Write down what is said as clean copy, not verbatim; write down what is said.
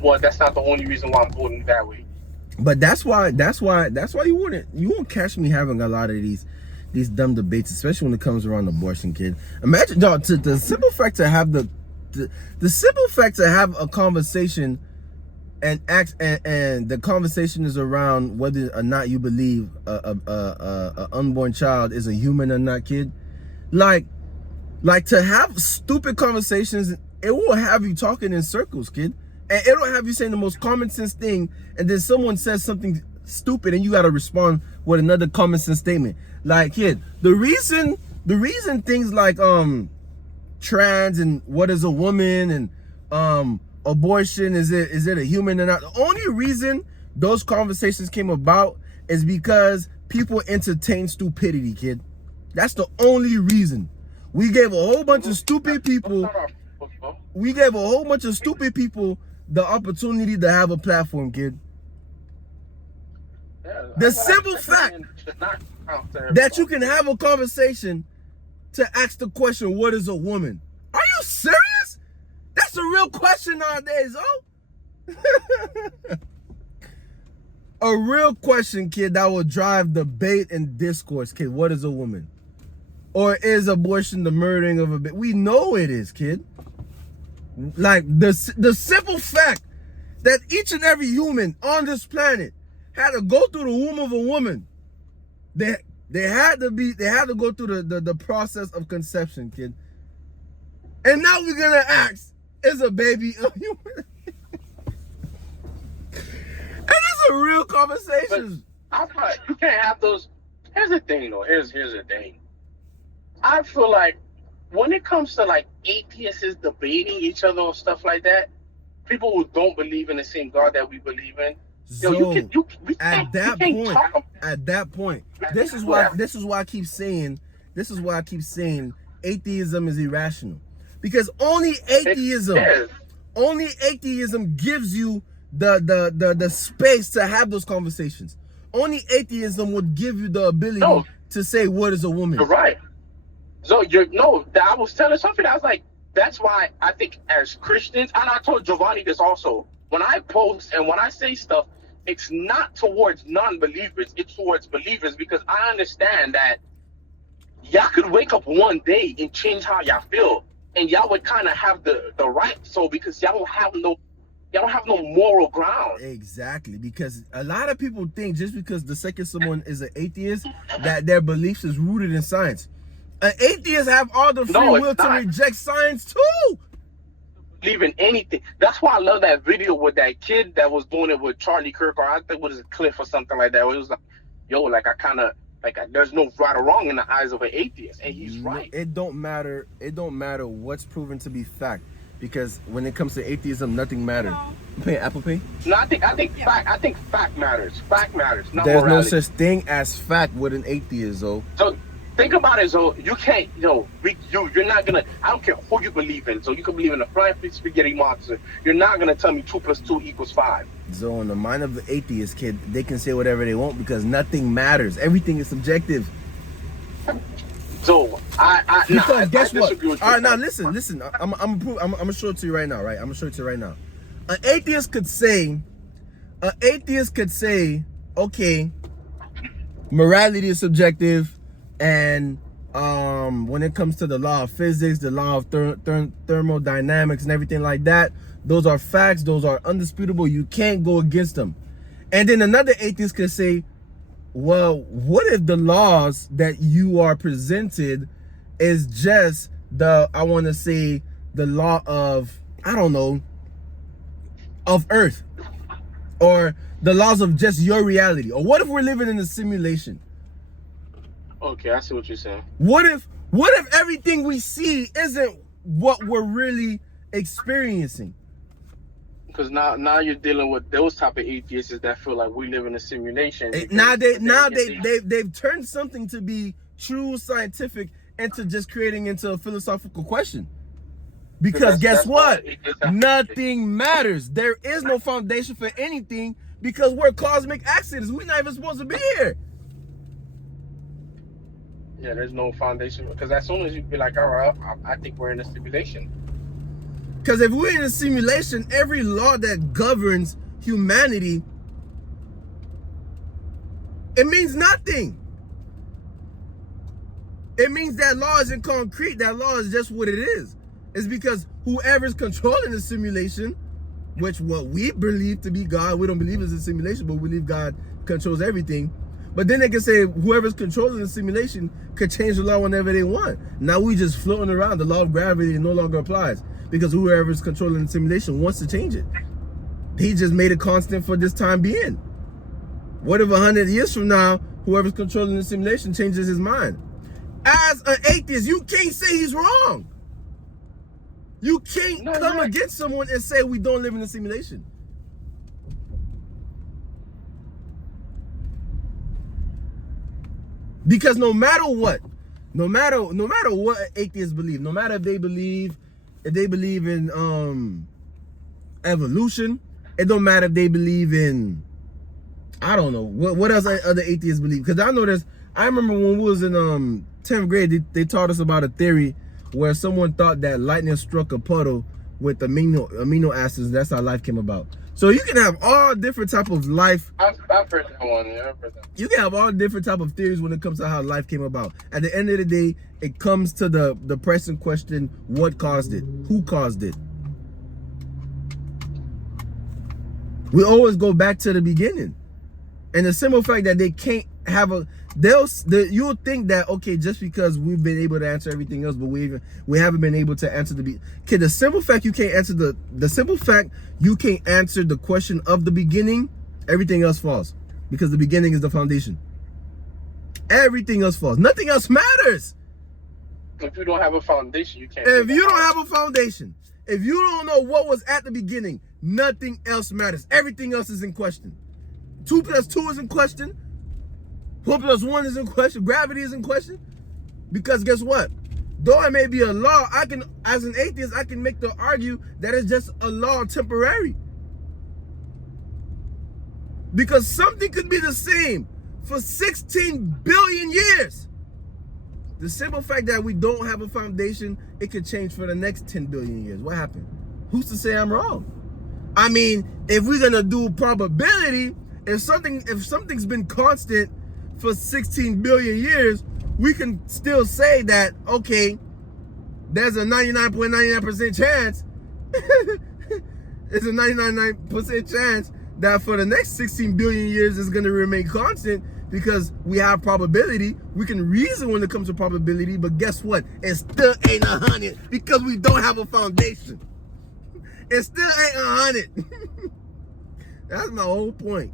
well, that's not the only reason why I'm voting that way. But that's why you won't catch me having a lot of these dumb debates, especially when it comes around abortion, kid. Imagine, dog, the simple fact to have the simple fact to have a conversation and the conversation is around whether or not you believe a unborn child is a human or not, kid. Like to have stupid conversations, it will have you talking in circles, kid. And it'll have you saying the most common sense thing, and then someone says something stupid and you gotta respond with another common sense statement. Like, kid, the reason things like trans and what is a woman and abortion, is it a human or not, the only reason those conversations came about is because people entertain stupidity, kid. That's the only reason. We gave a whole bunch of stupid people the opportunity to have a platform, kid. Yeah, The simple fact that you can have a conversation to ask the question, what is a woman? Are you serious? That's a real question nowadays, oh. A real question, kid, that will drive debate and discourse, kid. What is a woman? Or is abortion the murdering of a baby? We know it is, kid. Like, the simple fact that each and every human on this planet had to go through the womb of a woman. They had to go through the process of conception, kid. And now we're gonna ask, is a baby a human? And it's a real conversation. I thought you can't have those. Here's the thing, though. Here's the thing. I feel like when it comes to like atheists debating each other or stuff like that, people who don't believe in the same God that we believe in, So at that point, this is why I keep saying atheism is irrational, because only atheism gives you the space to have those conversations. Only atheism would give you the ability to say what is a woman. You're right. So I was telling something. I was like, that's why I think as Christians, and I told Giovanni this also, when I post and when I say stuff, it's not towards non-believers, it's towards believers, because I understand that y'all could wake up one day and change how y'all feel, and y'all would kind of have the right, so because y'all don't have no moral ground. Exactly, because a lot of people think just because the second someone is an atheist that their beliefs is rooted in science. An atheist have all the free will to reject science too. Believe in anything. That's why I love that video with that kid that was doing it with Charlie Kirk, or I think what is it, Cliff or something like that. Where it was like, yo, like I kind of like there's no right or wrong in the eyes of an atheist, and he's right. It don't matter. It don't matter what's proven to be fact, because when it comes to atheism, nothing matters. You paying Apple Pay? No, I think fact matters. Fact matters. Not There's morality. no such thing as fact with an atheist, though. So think about it, so you can't, you're not gonna. I don't care who you believe in. So you can believe in a flying spaghetti monster. You're not gonna tell me 2 + 2 = 5. So in the mind of the atheist, kid, they can say whatever they want because nothing matters. Everything is subjective. So guess what? All right, now listen. I'm gonna show it to you right now, right? I'm gonna show it to you right now. An atheist could say, okay, morality is subjective, and when it comes to the law of physics, the law of thermodynamics and everything like that, those are facts, those are undisputable, you can't go against them. And then another atheist could say, well, what if the laws that you are presented is just the law of, I don't know, of Earth, or the laws of just your reality? Or what if we're living in a simulation? Okay, I see what you're saying. What if everything we see isn't what we're really experiencing? Because now you're dealing with those type of atheists that feel like we live in a simulation. They've turned something to be true scientific into just creating into a philosophical question. Because guess what? Nothing matters. There is no foundation for anything because we're cosmic accidents. We're not even supposed to be here. Yeah, there's no foundation, because as soon as you be like, all right, I think we're in a simulation. Because if we're in a simulation, every law that governs humanity, it means nothing. It means that law isn't concrete. That law is just what it is. It's because whoever's controlling the simulation, which what we believe to be God, we don't believe it's a simulation, but we believe God controls everything. But then they can say whoever's controlling the simulation could change the law whenever they want. Now we just floating around. The law of gravity no longer applies because whoever's controlling the simulation wants to change it. He just made it constant for this time being. What if 100 years from now, whoever's controlling the simulation changes his mind? As an atheist, you can't say he's wrong. You can't come against someone and say we don't live in a simulation. Because no matter what atheists believe, no matter if they believe in evolution, it don't matter if they believe in, I don't know what else other atheists believe. Because I remember when we was in 10th grade, they taught us about a theory where someone thought that lightning struck a puddle with amino acids. That's how life came about. So you can have all different type of life. I've heard that one. Yeah, I've heard that. You can have all different type of theories when it comes to how life came about. At the end of the day, it comes to the pressing question: what caused it? Who caused it? We always go back to the beginning, and the simple fact that they can't have you'll think that, okay, just because we've been able to answer everything else, but we haven't been able to answer the simple fact you can't answer the simple fact you can't answer the question of the beginning, everything else falls, because the beginning is the foundation. Everything else falls. Nothing else matters. If you don't have a foundation, you can't. If you don't have a foundation, if you don't know what was at the beginning, nothing else matters. Everything else is in question. 2 + 2 is in question. 1 + 1 is in question. Gravity is in question. Because guess what? Though it may be a law, as an atheist, I can make the argue that it's just a law temporary. Because something could be the same for 16 billion years. The simple fact that we don't have a foundation, it could change for the next 10 billion years. What happened? Who's to say I'm wrong? I mean, if we're gonna do probability, if something's been constant for 16 billion years, we can still say that, okay, there's a 99.99% chance, it's a 99% chance that for the next 16 billion years it's going to remain constant, because we have probability. We can reason when it comes to probability, but guess what? It still ain't 100 because we don't have a foundation. It still ain't 100. That's my whole point.